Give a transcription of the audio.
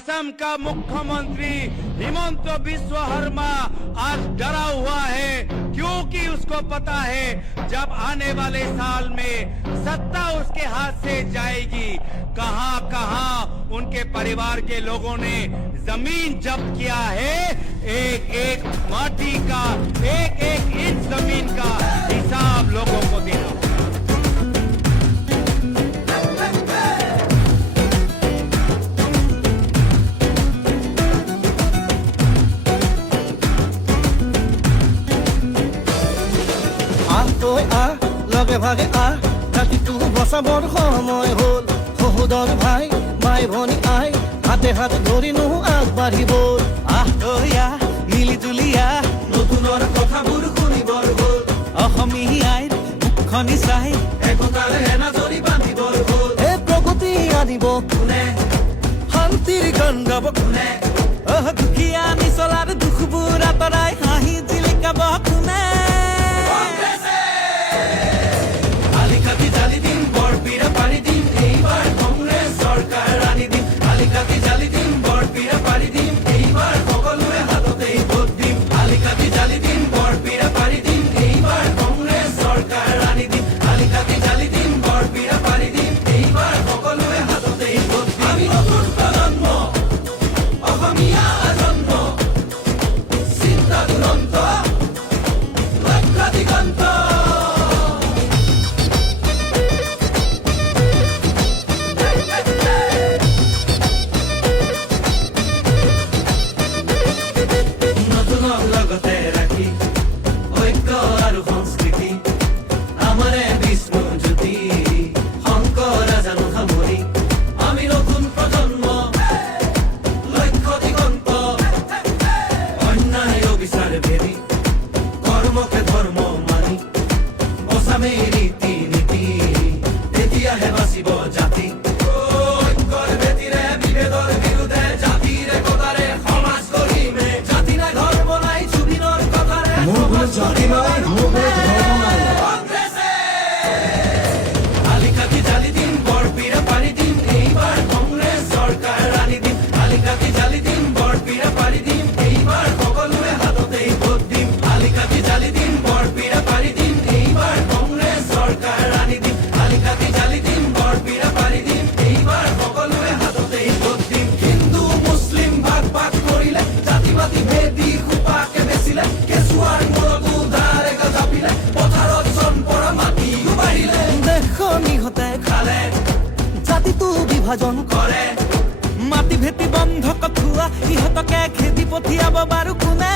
असम का मुख्यमंत्री हिमंत बिस्व शर्मा आज डरा हुआ है, क्योंकि उसको पता है जब आने वाले साल में सत्ता उसके हाथ से जाएगी, कहां कहां उनके परिवार के लोगों ने जमीन जब्त किया है, एक एक माटी का, एक एक इंच जमीन का हिसाब लोगों को देना होगा। লগে ভাগে জাতিটো বচাবৰ সময় হ'ল, সহোদৰ ভাই মাই ভনী আই হাতে হাত ধৰিনো আগবাঢ়িব। তই মিলি জুলি নতুনৰ কথাবোৰ শুনিবৰ হ'ল, অসমীয়াই মুখনি চাই একতাৰ এনাজৰি বান্ধিবৰ হ'ল। এই প্ৰগতি আনিব কোনে, শান্তিৰ গান গাব কোনে, দুখীয়া নিচলাৰ দুখবোৰ আঁতৰাই হাঁহি জিলিকাব কোনে। বিভাজন কৰে মাটি ভেটি বন্ধ কথুৱা ইহঁতকে খেদি পঠিয়াব বাৰু কোনে।